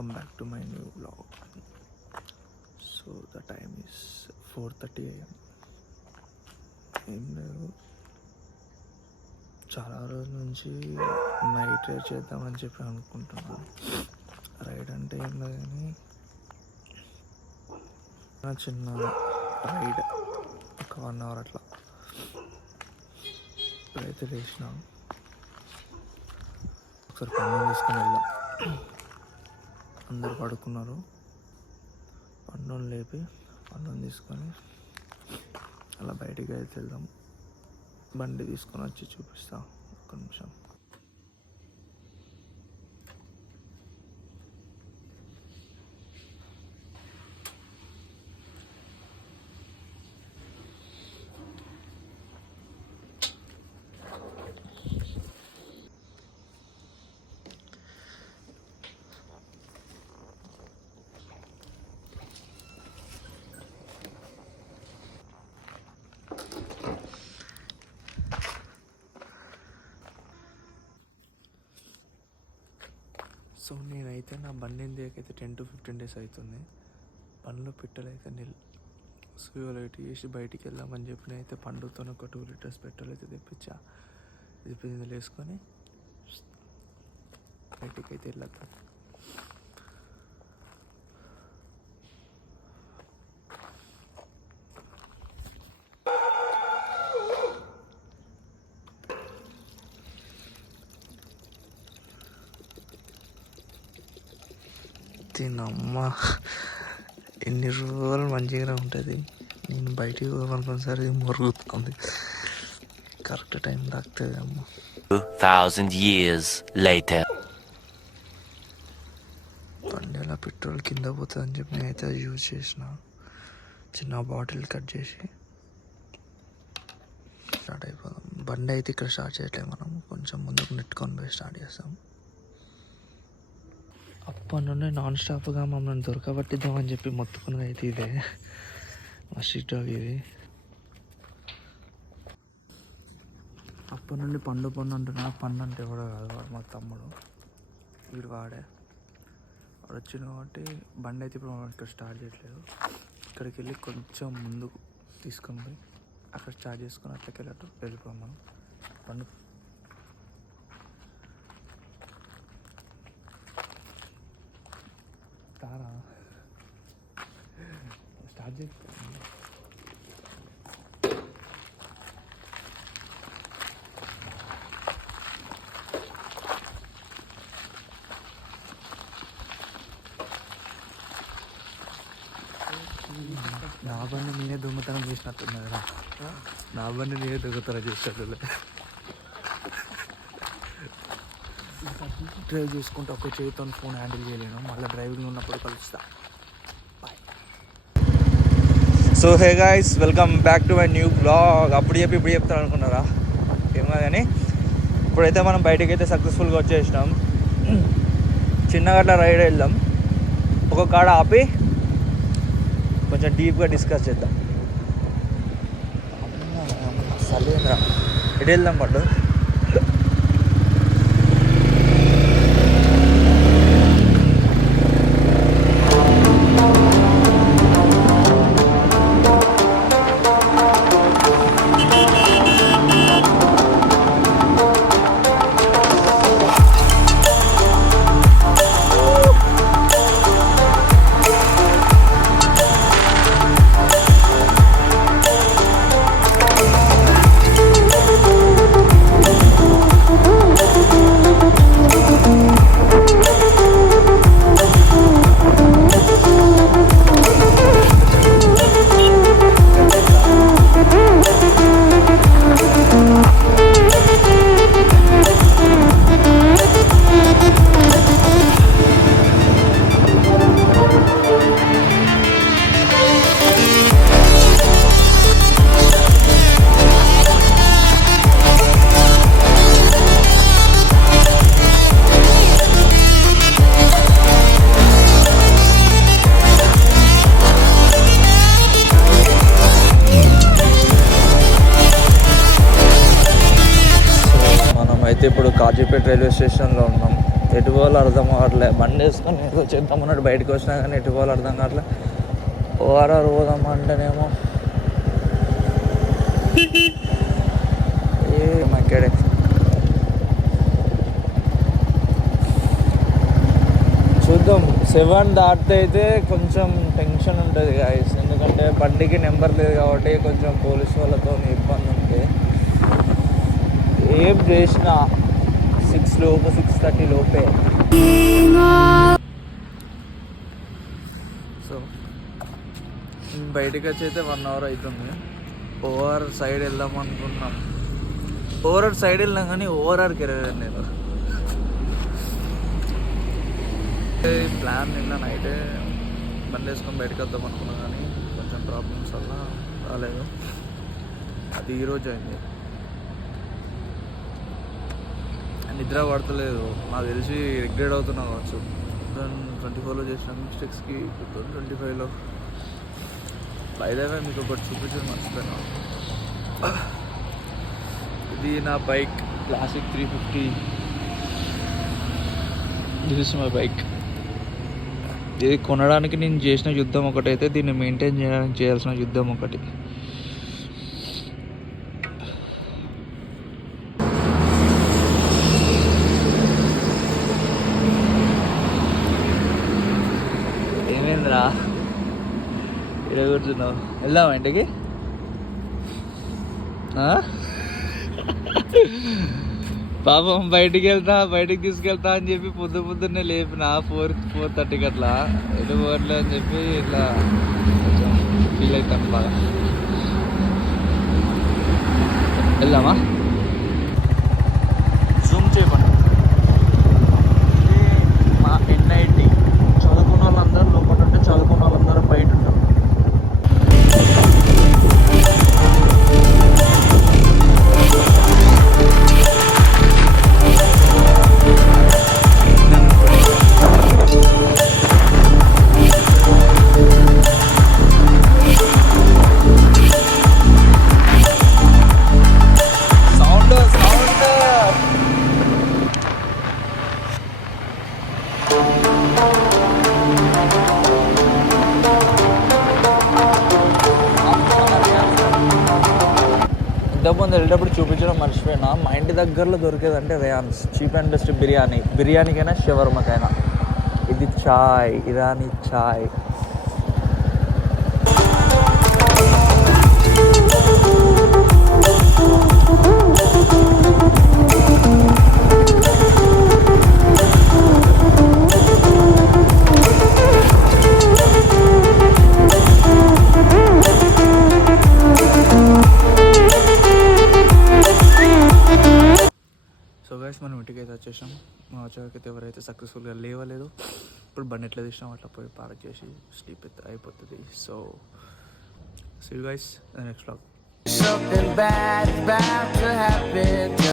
welcome back to my new vlog. So the time is 4:30 AM and చాలా రోజుల నుంచి night ride చేద్దామని చెప్పి అనుకుంటున్నాను. రైడ్ అంటే ఏం లేదు కానీ చిన్న రైడ్ ఒక 1 hour అట్లా. ఇప్పుడైతే లేచినాం, ఒకసారి పండుగ తీసుకుని వెళ్దాం. అందరు పడుకున్నారు, పండుని లేపి పండుని తీసుకొని అలా బయటికి అయితే వెళ్దాం. బండి తీసుకొని వచ్చి చూపిస్తా, ఒక్క నిమిషం. సో నేనైతే నా బండి అయితే 10 to 15 days అవుతుంది. బండిలో పెట్రోల్ అయితే నిల్. సో లైట్ చేసి బయటికి వెళ్దామని చెప్పి నేనైతే పండుతో ఒక 2 liters పెట్రోల్ అయితే తెప్పించా. ఇందులో వేసుకొని బయటికి అయితే వెళ్ళొద్దాం. తినమ్మ, ఎన్ని రోజులు మంచిగా ఉంటుంది. నేను బయటికి పోవాలనుకున్నసరి మొరుగుతుంది. కరెక్ట్ టైం తాకుతుంది అమ్మ. 2000 years later. బండి అలా పెట్రోల్ కింద పోతుంది అని చెప్పి నేనైతే యూజ్ చేసిన. చిన్న బాటిల్ కట్ చేసి స్టార్ట్ అయిపోదాం. బండి అయితే ఇక్కడ స్టార్ట్ చేయట్లేదు, మనం కొంచెం ముందుకు నెట్టుకొని పోయి స్టార్ట్ చేస్తాం. అప్పటి నుండి నాన్ స్టాప్గా మమ్మల్ని దొరకబట్టిద్దామని చెప్పి మొత్తుకున్నది అయితే ఇదే మా స్ట్రీట్ డాగ్. ఇది అప్పటి నుండి పండు అంటున్నా. పండు అంటే కూడా కాదు, వాడు మా తమ్ముడు. వీడు వాడు వచ్చిన కాబట్టి బండి అయితే ఇప్పుడు మనం ఇక్కడ స్టార్ట్ చేయట్లేదు. ఇక్కడికి వెళ్ళి కొంచెం ముందుకు తీసుకొని పోయి అక్కడ స్టార్ట్ చేసుకొని అట్లకి వెళ్ళిపోయాం మనం. పండు తారా స్టార్ట్ చేసి నా బండి నేనే దొంగతనం చేసినట్టున్నా కదా. నా బండి నేనే దొంగతనం చేసినట్టు డ్రైవ్ చేసుకుంటూ ఒక చేతితో ఫోన్ హ్యాండిల్ చేయలేను. మళ్ళీ డ్రైవింగ్ ఉన్నప్పుడు కలుస్తా. So hey guys, welcome back to my new blog. అప్పుడు చెప్పి ఇప్పుడు చెప్తాను అనుకున్నారా? ఏమో కానీ ఇప్పుడైతే మనం బయటకి అయితే సక్సెస్ఫుల్గా వచ్చేసినాం. చిన్నగట్ల రైడ్ వెళ్దాం. ఒక కాడ ఆపి కొంచెం డీప్గా డిస్కస్ చేద్దాం. సలేంద్ర ఎటు వెళ్దాం పట్టు. అయితే ఇప్పుడు కాజీపేట రైల్వే స్టేషన్లో ఉన్నాం. ఎటు పోవాలో అర్థం అవ్వట్లే. బండి బండి వేసుకొని ఏదో చేద్దాం అన్నట్టు బయటకు వచ్చినా కానీ ఎటు పోవాలి అర్థం కావట్లే. ఓఆర్ఆర్ పోదాం అంటేనేమో మక్కాడే. చూద్దాం 7 దాటితే అయితే కొంచెం టెన్షన్ ఉంటుంది గాయస్, ఎందుకంటే బండికి నెంబర్ లేదు కాబట్టి కొంచెం పోలీసు వాళ్ళతో ఇబ్బంది ఉంది. ఏం చేసినా 6 లోపు 6:30 లోపే. సో బయటకు వచ్చి అయితే 1 అవర్ అవుతుంది. ఓఆర్ సైడ్ వెళ్దాం అనుకున్నాం. ఓఆర్ సైడ్ వెళ్ళినా కానీ ఓఆర్ఆర్కి వెళ్ళాను నేను. ప్లాన్ నిన్న నైటే బండి వేసుకొని బయటకు వద్దాం అనుకున్నాం కానీ కొంచెం ప్రాబ్లమ్స్ వల్ల రాలేదు. అది ఈరోజు అయింది. నిద్ర పడతలేదు, నాకు తెలిసి రిగ్రెట్ అవుతున్నా కావచ్చు. 2024లో చేసిన మిస్టేక్స్కి 2025లో బయటనే మీకు ఒకటి చూపించడం మర్చిపోయినా. ఇది నా bike classic 350. This is my bike. ఇది కొనడానికి నేను చేసిన యుద్ధం ఒకటైతే దీన్ని మెయింటైన్ చేయడానికి చేయాల్సిన యుద్ధం ఒకటి. ఏమైందిరా ఇక్కడ కూర్చున్నావు? వెళ్దామా ఇంటికి? పాపం బయటికి తీసుకెళ్తా అని చెప్పి పొద్దున్నే లేపిన 4:30కి అట్లా. ఎటు పోవట్లే అని చెప్పి ఇట్లా కొంచెం ఫీల్ అవుతాను బాగా. వెళ్దామా? జూమ్ చేయమని మా NIT చదువుకున్న వాళ్ళందరూ లోపల ఉంటే చదువుకున్న వాళ్ళందరూ బయట ఉంటారు. ఇంతకుముందు వెళ్ళేటప్పుడు చూపించడం మర్చిపోయినా, మా ఇంటి దగ్గరలో దొరికేదంటే రేయాన్స్ చీప్ అండ్ బెస్ట్ బిర్యానీకైనా షవర్మకైనా. ఇది చాయ్, ఇరానీ చాయ్. సో గైస్ మనం ఇంటికైతే వచ్చేసాం. మా వచ్చాకైతే ఎవరైతే సక్సెస్ఫుల్గా లేవలేదు. ఇప్పుడు బండి ఎట్లా తీసినాం అట్లా పోయి పార్క్ చేసి స్లీప్ అయితే అయిపోతుంది. So see you guys in the next vlog.